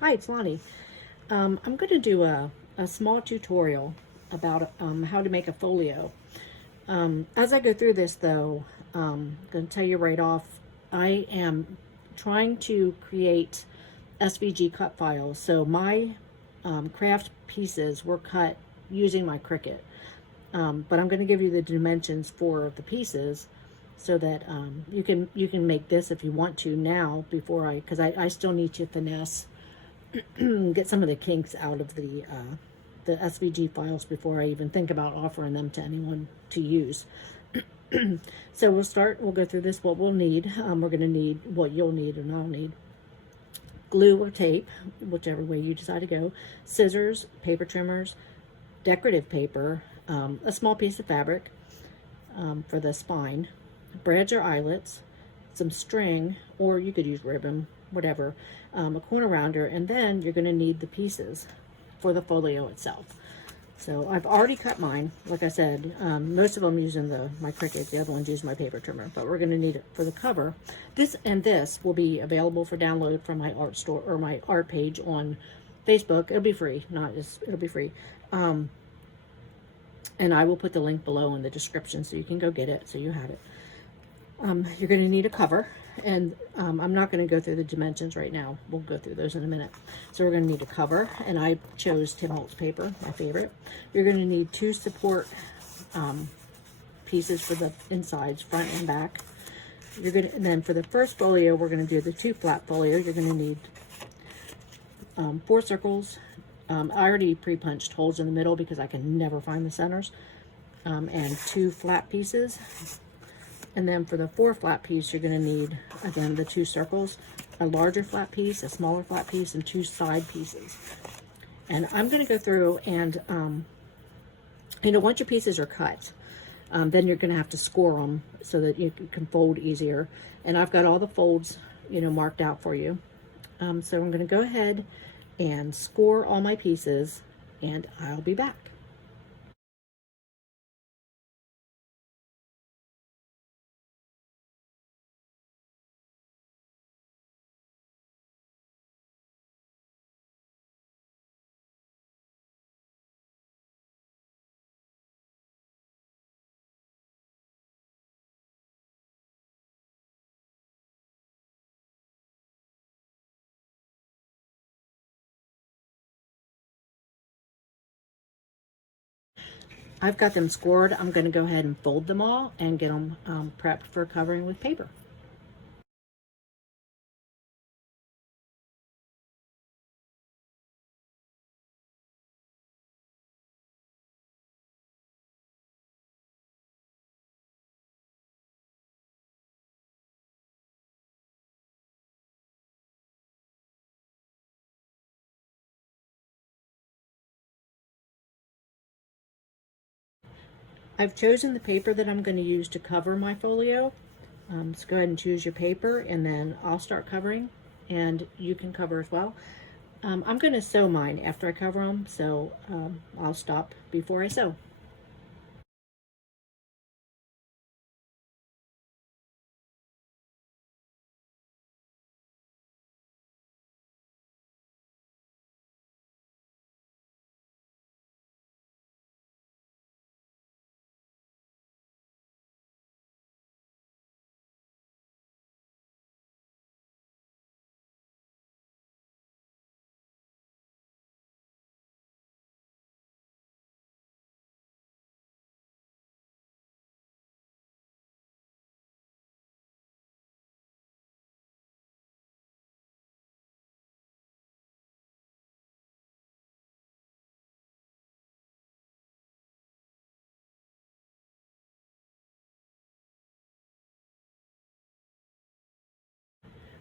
Hi, it's Lonnie. I'm going to do a small tutorial about how to make a folio. As I go through this, though, I'm going to tell you right off, I am trying to create SVG cut files. So my craft pieces were cut using my Cricut. But I'm going to give you the dimensions for the pieces so that you can make this if you want to now before because I still need to finesse get some of the kinks out of the SVG files before I even think about offering them to anyone to use. So we'll go through this, what we'll need. We're going to need what you'll need and I'll need. Glue or tape, whichever way you decide to go. Scissors, paper trimmers, decorative paper, a small piece of fabric for the spine, brads or eyelets, some string, or you could use ribbon, whatever, a corner rounder, and then you're going to need the pieces for the folio itself. So I've already cut mine. Like I said, most of them using my Cricut, the other ones use my paper trimmer, but we're going to need it for the cover. This will be available for download from my art store or my art page on Facebook. It'll be free, it'll be free. And I will put the link below in the description so you can go get it, so you have it. You're going to need a cover, and I'm not going to go through the dimensions right now. We'll go through those in a minute. So we're going to need a cover, and I chose Tim Holtz paper, my favorite. You're going to need 2 support pieces for the insides, front and back. And then for the first folio, we're going to do the 2 flat folios. You're going to need 4 circles. I already pre-punched holes in the middle because I can never find the centers, and 2 flat pieces. And then for the 4 flat piece, you're going to need, again, the 2 circles, a larger flat piece, a smaller flat piece, and 2 side pieces. And I'm going to go through and, once your pieces are cut, then you're going to have to score them so that you can fold easier. And I've got all the folds, marked out for you. So I'm going to go ahead and score all my pieces, and I'll be back. I've got them scored. I'm going to go ahead and fold them all and get them prepped for covering with paper. I've chosen the paper that I'm going to use to cover my folio. So go ahead and choose your paper, and then I'll start covering, and you can cover as well. I'm going to sew mine after I cover them, so I'll stop before I sew.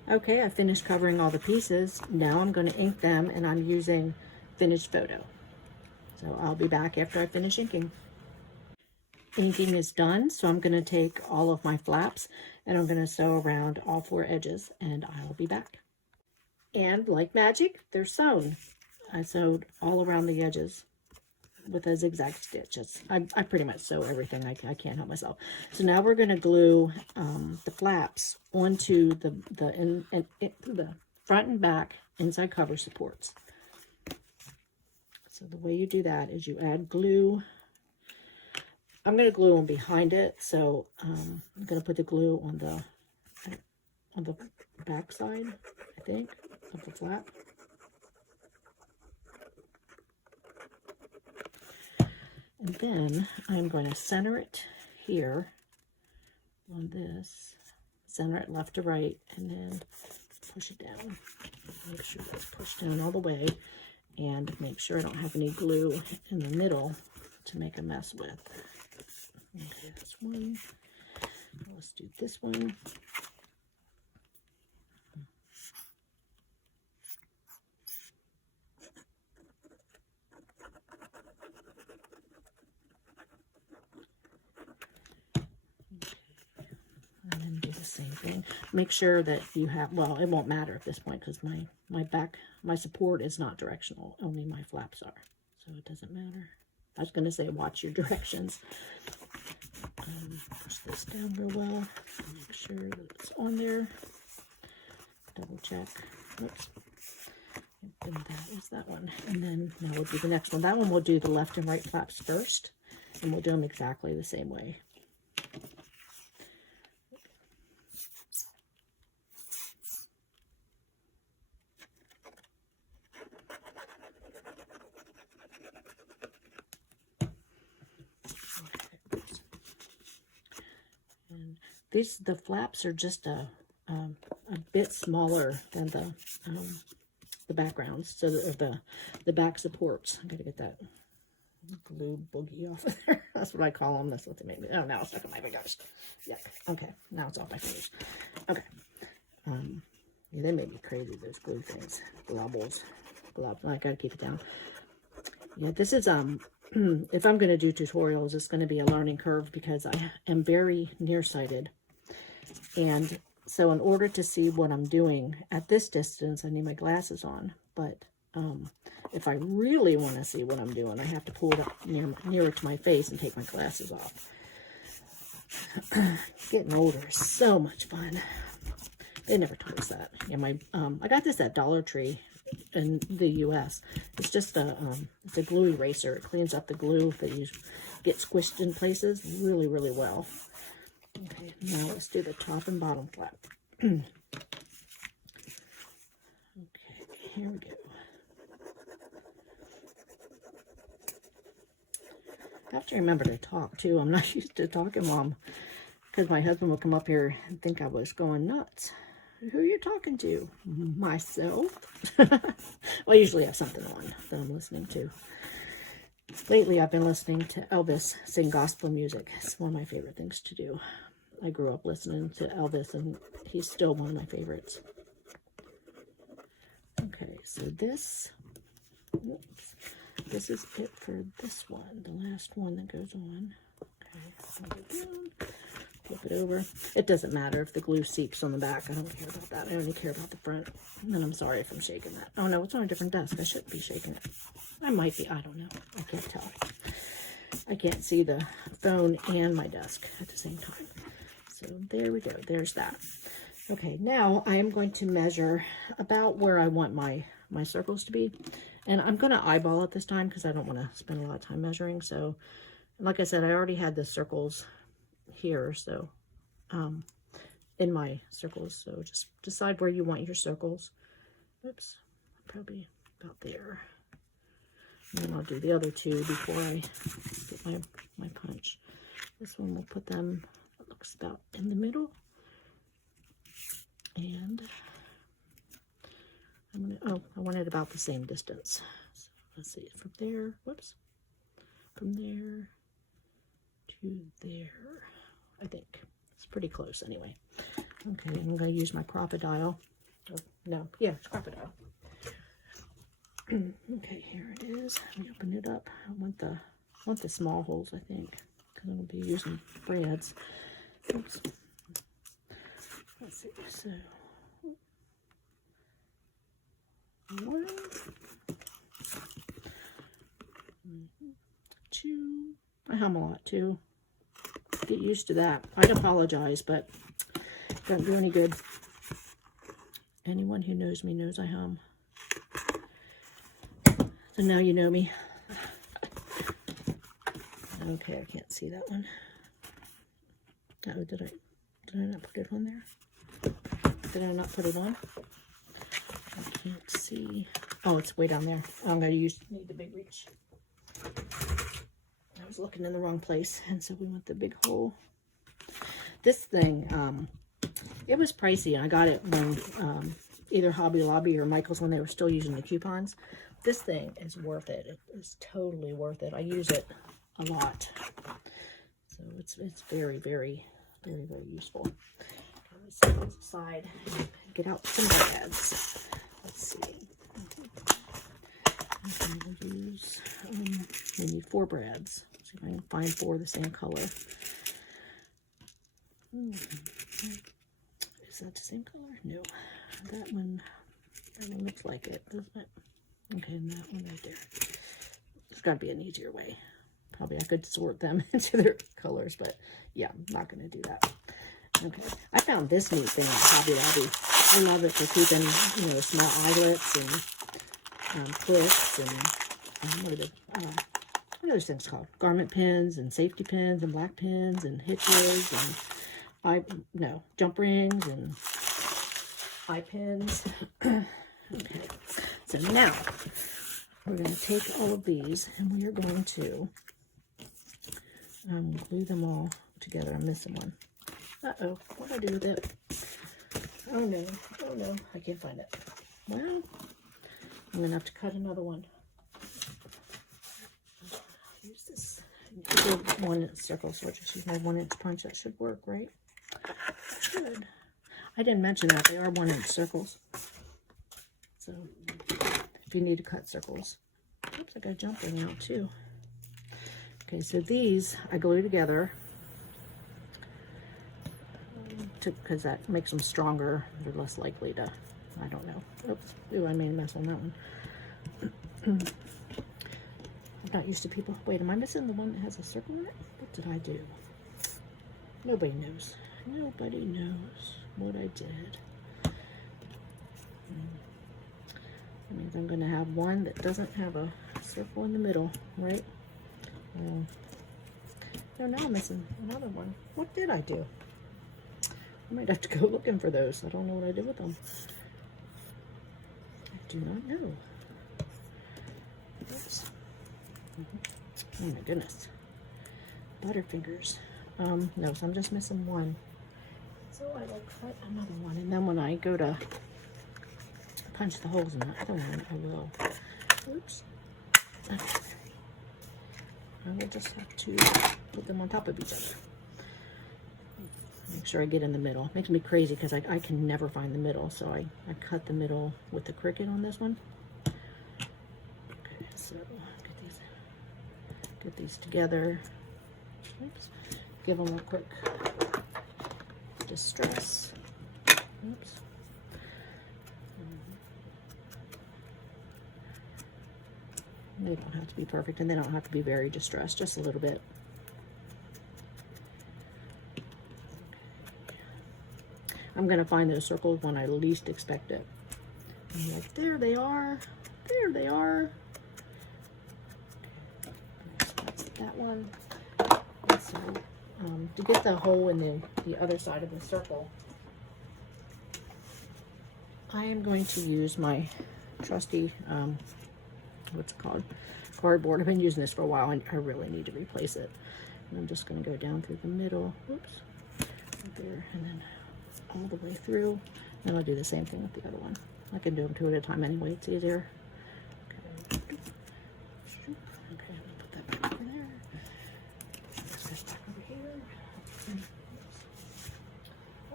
Okay, I finished covering all the pieces. Now I'm going to ink them, and I'm using finished photo. So I'll be back after I finish inking. Inking is done, so I'm going to take all of my flaps and I'm going to sew around all 4 edges, and I'll be back. And like magic, they're sewn. I sewed all around the edges with a zigzag stitch. I pretty much sew everything. I can't help myself. So now we're going to glue the flaps onto the front and back inside cover supports. So the way you do that is you add glue. I'm going to glue them behind it, so I'm going to put the glue on the back side, I think, of the flap. And then I'm going to center it here on this, center it left to right, and then push it down. Make sure that's pushed down all the way, and make sure I don't have any glue in the middle to make a mess with. Okay, that's one. Let's do this one. And then do the same thing. Make sure that you have, well, it won't matter at this point because my support is not directional. Only my flaps are. So it doesn't matter. I was going to say watch your directions. Push this down real well. Make sure that it's on there. Double check. Oops. And that is that one. And then now we'll do the next one. That one we'll do the left and right flaps first. And we'll do them exactly the same way. The flaps are just a bit smaller than the backgrounds, so the back supports. I gotta get that glue boogie off of there. That's what I call them. That's what they made me. Oh, now it's stuck on my fingers. Yuck. Okay, now it's off my fingers. Okay. Yeah, they make me crazy, those glue things. Globbles. I gotta keep it down. Yeah, this is if I'm going to do tutorials, it's going to be a learning curve because I am very nearsighted. And so in order to see what I'm doing at this distance, I need my glasses on. But if I really want to see what I'm doing, I have to pull it up nearer to my face and take my glasses off. Getting older is so much fun. They never told us that. Yeah, I got this at Dollar Tree in the U.S. It's just it's a glue eraser. It cleans up the glue that you get squished in places really, really well. Okay, now let's do the top and bottom flap. Okay, here we go. I have to remember to talk too. I'm not used to talking, Mom, because my husband will come up here and think I was going nuts. Who are you talking to? Myself. Well, I usually have something on that I'm listening to. Lately, I've been listening to Elvis sing gospel music. It's one of my favorite things to do. I grew up listening to Elvis, and he's still one of my favorites. Okay, so this is it for this one, the last one that goes on. Okay, flip it over. It doesn't matter if the glue seeps on the back. I don't care about that. I only care about the front. And I'm sorry if I'm shaking that. Oh no, it's on a different desk. I shouldn't be shaking it. I might be. I don't know. I can't tell. I can't see the phone and my desk at the same time. So there we go. There's that. Okay, now I am going to measure about where I want my circles to be. And I'm going to eyeball it this time because I don't want to spend a lot of time measuring. So like I said, I already had the circles here, so in my circles, so just decide where you want your circles. Oops, probably about there. And then I'll do the other two before I get my punch. This one, we'll put them, it looks about in the middle. And I'm gonna, I want it about the same distance. So let's see, from there, whoops, from there to there. I think it's pretty close anyway. Okay, I'm going to use my crocodile. Oh, no, yeah, it's crocodile. Okay, here it is. Let me open it up. I want the small holes, I think, because I'm going to be using threads. Oops. Let's see. So, one, two. I hum a lot too. Get used to that. I apologize, but don't do any good. Anyone who knows me knows I hum. So now you know me. Okay, I can't see that one. Oh, did I not put it on there? Did I not put it on? I can't see. Oh, it's way down there. I'm going to need the big reach. I was looking in the wrong place, and so we want the big hole. This thing, it was pricey. I got it when either Hobby Lobby or Michael's when they were still using the coupons. This thing is worth it. It is totally worth it. I use it a lot. So it's very, very, very, very useful. Let's set this aside and get out some brads. Let's see. We'll use, we need 4 brads. See if I can find 4 of the same color. Is that the same color? No. That one looks like it, doesn't it? Okay, and that one right there. There's got to be an easier way. Probably I could sort them into their colors, but yeah, I'm not going to do that. Okay, I found this neat thing at Hobby Lobby. I love it for keeping, you know, small eyelets and clips and what are those things called? Garment pins and safety pins and black pins and hitches and jump rings and eye pins. Okay, so now we're going to take all of these and we are going to glue them all together. I'm missing one. Uh-oh, what did I do with it? Oh no, I can't find it. Well, I'm going to have to cut another one. Use this. I need 1-inch circle, so I'll just use my 1-inch punch. That should work, right? Good. I didn't mention that. They are 1-inch circles. So, if you need to cut circles. Oops, I got jumping out too. Okay, so these I glue together because that makes them stronger. They're less likely to, I don't know. Oops, ooh, I made a mess on that one. I'm not used to people. Wait, am I missing the one that has a circle in it? What did I do? Nobody knows. Nobody knows what I did. That means I'm going to have one that doesn't have a circle in the middle, right? No, now I'm missing another one. What did I do? I might have to go looking for those. I don't know what I did with them. I do not know. Oops. Oh my goodness. Butterfingers. No, so I'm just missing one. So I will cut another one, and then when I go to punch the holes in the other one, I will. Oops. Okay. I will just have to put them on top of each other. Make sure I get in the middle. It makes me crazy because I can never find the middle, so I cut the middle with the Cricut on this one. Okay, so get these together. Oops. Give them a quick distress. Oops. They don't have to be perfect, and they don't have to be very distressed, just a little bit. I'm going to find those circles when I least expect it. And like, there they are. There they are. Okay, that's that one. And so, to get the hole in the other side of the circle, I am going to use my trusty, what's it called? Cardboard. I've been using this for a while, and I really need to replace it. And I'm just going to go down through the middle. Oops. Right there. And then all the way through. And I'll do the same thing with the other one. I can do them 2 at a time anyway. It's easier. Okay. Okay, I'm going to put that back over there. This back over here.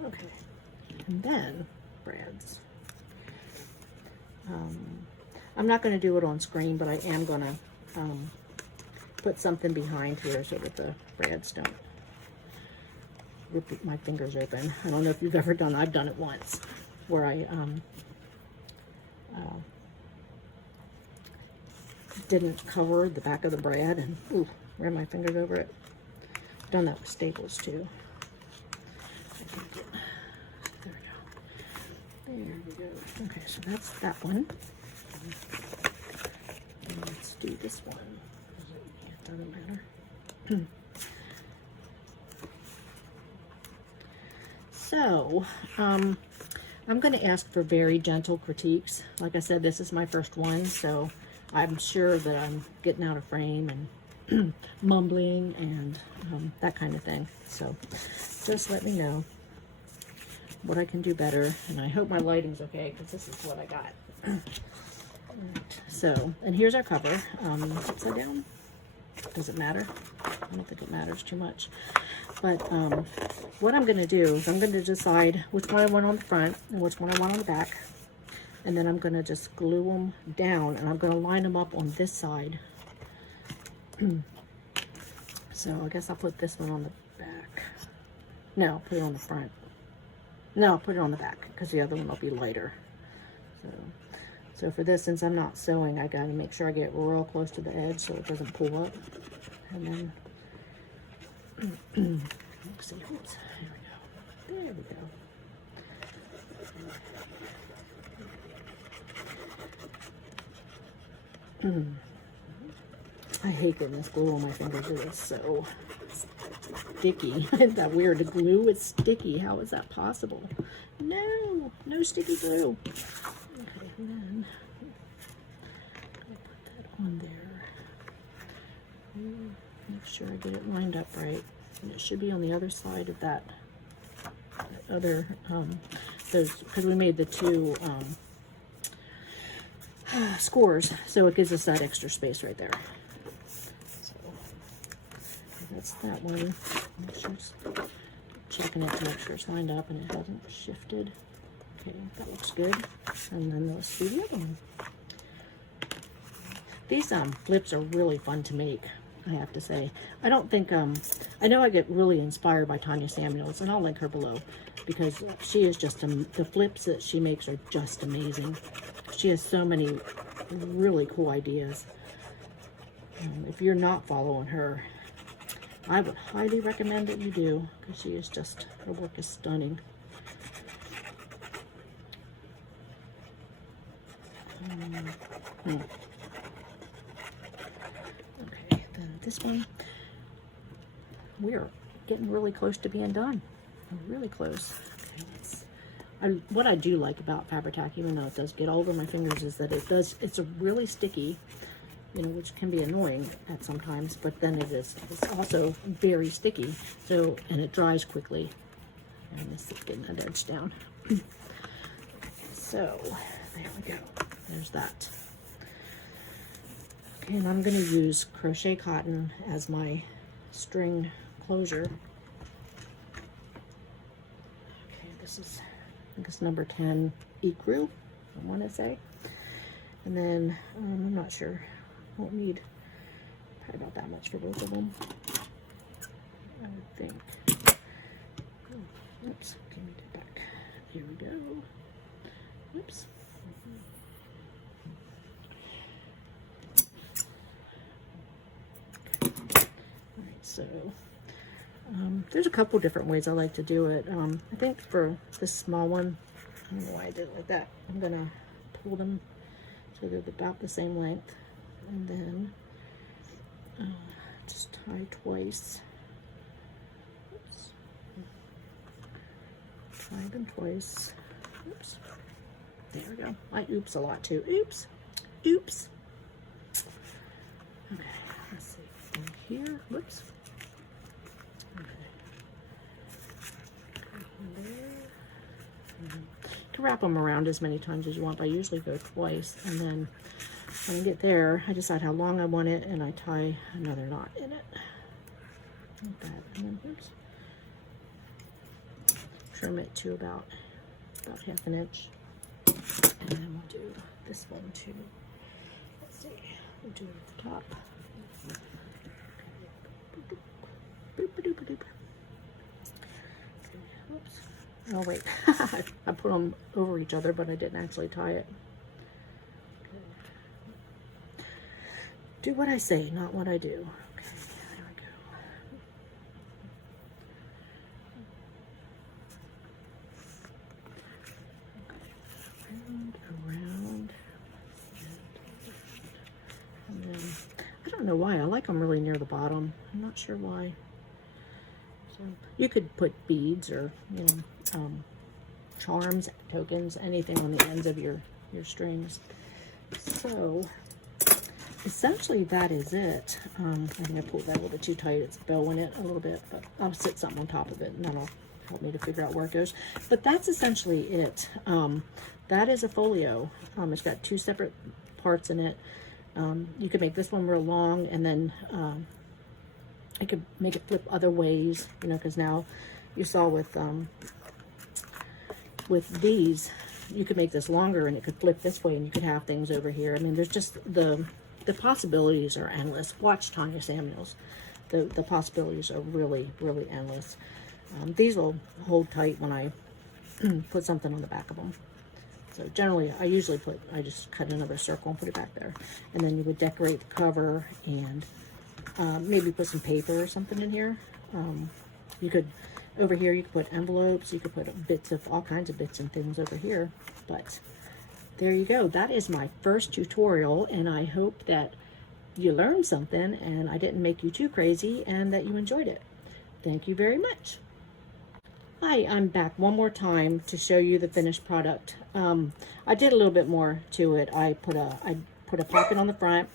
Okay. And then, brads. I'm not going to do it on screen, but I am going to put something behind here so that the brads don't rip my fingers open. I don't know if you've ever done, I've done it once, where I didn't cover the back of the brad and ooh, ran my fingers over it. I've done that with staples too. There we go. There we go. Okay, so that's that one. And let's do this one. It doesn't matter. So, I'm going to ask for very gentle critiques. Like I said, this is my first one, so I'm sure that I'm getting out of frame and mumbling and that kind of thing. So just let me know what I can do better. And I hope my lighting's okay, because this is what I got. Right. So, and here's our cover. Upside down. Does it matter? I don't think it matters too much. But what I'm going to do is I'm going to decide which one I want on the front and which one I want on the back. And then I'm going to just glue them down, and I'm going to line them up on this side. So I guess I'll put this one on the back. No, put it on the front. No, put it on the back, because the other one will be lighter. So for this, since I'm not sewing, I got to make sure I get real close to the edge so it doesn't pull up. And then, let's see, oops, there we go. I hate getting this glue on my fingers. It is so sticky. Isn't that weird? The glue is sticky. How is that possible? No, no sticky glue. Okay, and then I'll put that on there. Make sure I get it lined up right. And it should be on the other side of that other, because we made the two scores, so it gives us that extra space right there. So that's that one. Make sure it's checking it to make sure it's lined up and it hasn't shifted. Okay, that looks good. And then let's do the other one. These flips are really fun to make, I have to say. I don't think, I know I get really inspired by Tonya Samuels, and I'll link her below, because she is just, the flips that she makes are just amazing. She has so many really cool ideas. If you're not following her, I would highly recommend that you do, because she is just, her work is stunning. Okay, then this one, we're getting really close to being done. We're really close. Okay, what I do like about Fabri-Tac, even though it does get all over my fingers, is that it's a really sticky, you know, which can be annoying at sometimes, but then it's also very sticky, so, and it dries quickly. And this is getting that edge down. So, there we go. There's that. Okay, and I'm going to use crochet cotton as my string closure. Okay, this is, I think it's number 10 ecru, I want to say. And then, I'm not sure, won't need probably about that much for both of them, I would think. Oh, oops, give me that back. Here we go. Oops. So, there's a couple different ways I like to do it. I think for this small one, I don't know why I did it like that. I'm going to pull them so they're about the same length. And then just tie twice. Oops. Tie them twice. Oops. There we go. I oops a lot too. Oops. Oops. Okay, let's see. From here. Whoops. You can wrap them around as many times as you want, but I usually go twice, and then when I get there, I decide how long I want it, and I tie another knot in it. Like that. And then, oops, trim it to about half an inch. And then we'll do this one too. Let's see, we'll do it at the top. Oops. Oh wait, I put them over each other, but I didn't actually tie it. Do what I say, not what I do. Okay, there we go. don't know why. I like them really near the bottom. I'm not sure why. So you could put beads or, you know, charms, tokens, anything on the ends of your strings. So essentially that is it. I think I pulled that a little bit too tight. It's bowing it a little bit, but I'll sit something on top of it and that'll help me to figure out where it goes. But that's essentially it. That is a folio. It's got 2 separate parts in it. You could make this one real long, and then I could make it flip other ways, you know, because now you saw with these, you could make this longer and it could flip this way and you could have things over here. I mean, there's just the possibilities are endless. Watch Tonya Samuels. The possibilities are really, really endless. These will hold tight when I put something on the back of them. So generally, I just cut another circle and put it back there. And then you would decorate the cover and maybe put some paper or something in here. You could, over here, you could put envelopes. You could put bits of, all kinds of bits and things over here. But there you go. That is my first tutorial, and I hope that you learned something and I didn't make you too crazy and that you enjoyed it. Thank you very much. Hi, I'm back one more time to show you the finished product. I did a little bit more to it. I put a pocket on the front.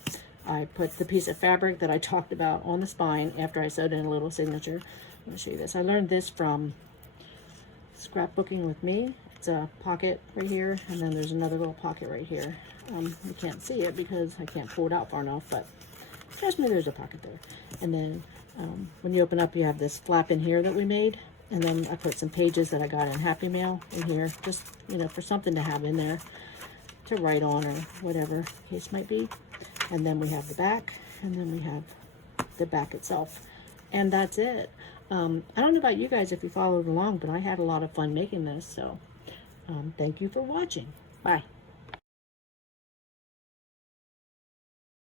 I put the piece of fabric that I talked about on the spine after I sewed in a little signature. I'm going to show you this. I learned this from Scrapbooking with Me. It's a pocket right here, and then there's another little pocket right here. You can't see it because I can't pull it out far enough, but trust me, there's a pocket there. And then when you open up, you have this flap in here that we made. And then I put some pages that I got in Happy Mail in here, just, you know, for something to have in there to write on or whatever the case might be. And then we have the back, and then we have the back itself. And that's it. I don't know about you guys if you followed along, but I had a lot of fun making this. So thank you for watching. Bye.